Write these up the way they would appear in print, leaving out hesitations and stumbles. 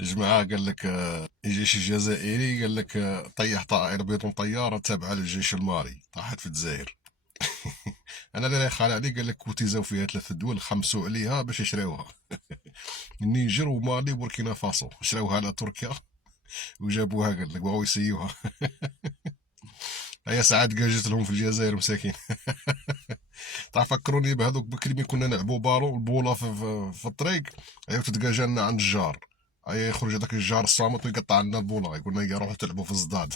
جماعة قال لك الجيش الجزائري قال لك طيح طائرة بيض طيارة تابعة للجيش المالي طاحت في الجزائر. انا اللي خال علي قال لك كوتيزاو فيها ثلاث دول خمسوا عليها باش يشراوها. النيجر ومالي وبوركينا فاسو شراوها على تركيا وجابوها قال لك بغاو يسيوها. هيا ساعات قاجت لهم في الجزائر مساكين. تاع فكروني بهذوك بكري ملي كنا نلعبوا بالو البوله في الطريق. ايوا تتقاجا لنا عند الجار. ايا يخرج هذاك الجار الصامت ويقطع عندنا البوله يقول لنا يا روحوا تلعبوا في الزداد.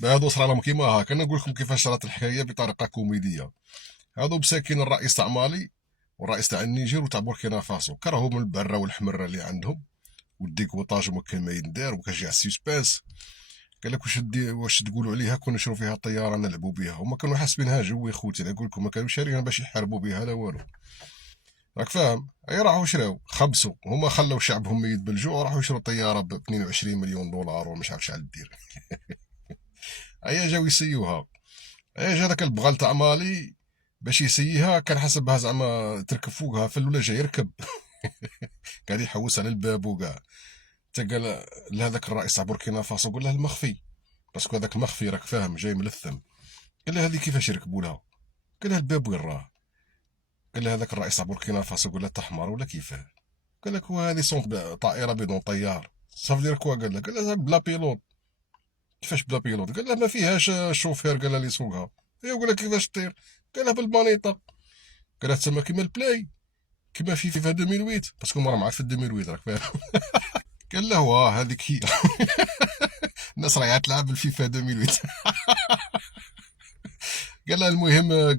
بهذو صرا لهم كيما هاك انا نقول لكم كيفاش رات الحكايه بطريقه كوميديه. هذو مساكين الرئيس تاع مالي والرئيس تاع النيجر وتاع بوركينا فاسو كرهوا من البره والحمره اللي عندهم والديكوطاج وما كان ما يندار وكاجي السيسبانس. قال لك واش تقولوا عليها كنا نشرو فيها طياره نلعبوا بها هما كانوا حاسبينها جو خوتي نقول لكم ما كانوا شارينها باش يحاربوا بها لا والو. راك فاهم اي راحوا شراو خبصوا هما خلوا شعبهم ميت بالجوع راحوا يشروا طياره ب 22 مليون دولار ومش عارف شحال دير. ايا جاو يسيوها. ايا جا داك البغال تاع مالي باش يسيها كان حسبها زعما تركب فوقها فل ولا جاي يركب. قاعد يحوس على الباب وكاع. قال لهذاك الرئيس تاع بوركينا فاسو قول له المخفي باسكو هذاك المخفي راك فاهم جاي ملثم. قال له هذه كيفاش يركبوا لها. قال له الباب وين راه. قال له هذاك الرئيس تاع بوركينا فاسو قال له تحمر ولا كيفاه. قال لك هو هذه صونت طائره بدون طيار صاف دير كوا قال له بلا بيلوت. كيفاش بلا بيلوت قال له ما فيهاش شوفير قال له اللي يسوقها. ايوا قال له كيفاش طير. قال له بالمانيطه. قال له تسمى كيما البلاي كيما في فيفا 2008 باسكو ما راه معاد في 2008 راك فاهم. قال له واه هذيك هي. الناس راهي تلعب بالفيفا 2008. قال له المهم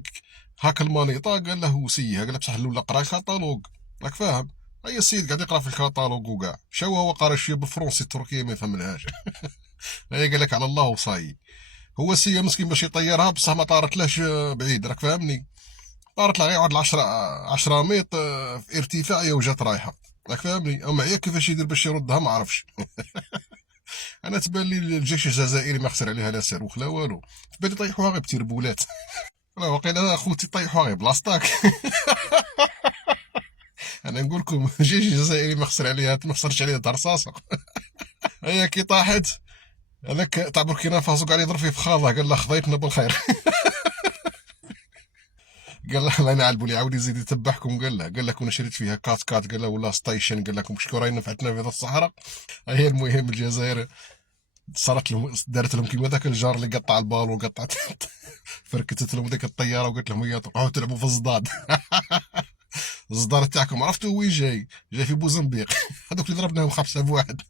هاك المانيطه قال له سيها قال له بصح الاولى قرا الكاتالوج راك فاهم. اي السيد قاعد يقرا في الكاتالوج وكاع شاو هو قرا شويه بالفرنسي التركيه ما يفهملهاش. هي قال لك على الله وصاي. هو السي مسكين باش يطيرها بصح ما طارتلاش بعيد راك فاهمني. طارت له غير واحد 10 متر في ارتفاع وجات رايحه. راك فاهمني او معايا كيفاش يدير باش يردها ما عرفش. انا تبان لي الجيش الجزائري ما خسر عليها لا صاروخ لا والو. تبان لي طيحوها غير بتيربولات. لا وقيلا اخوتي طيحوها غير بلاصتاك. انا نقول لكم الجيش الجزائري ما خسر عليها ما خسرش عليها تاع رصاصه. هي كي طاحت هذاك تاع بوركينا فاسو قاعد يضرب فيه فخاضه قال له خضيتنا بالخير. قال له الله ينعل بولي عاود يزيد يتبعكم قال له كنا شريت فيها كات كات قال له ولا ستيشن قال لكم شكون راهي نفعتنا في الصحراء. هي المهم الجزائر صارت لهم دارت لهم كيما ذاك الجار اللي قطع البالو قطعت. فركتت لهم ذيك الطياره وقالت لهم يا روحوا تلعبوا في الزداد. الزدار تاعكم عرفتوا وين جاي في بوزنبيق. هذوك اللي ضربناهم 5 بواحد.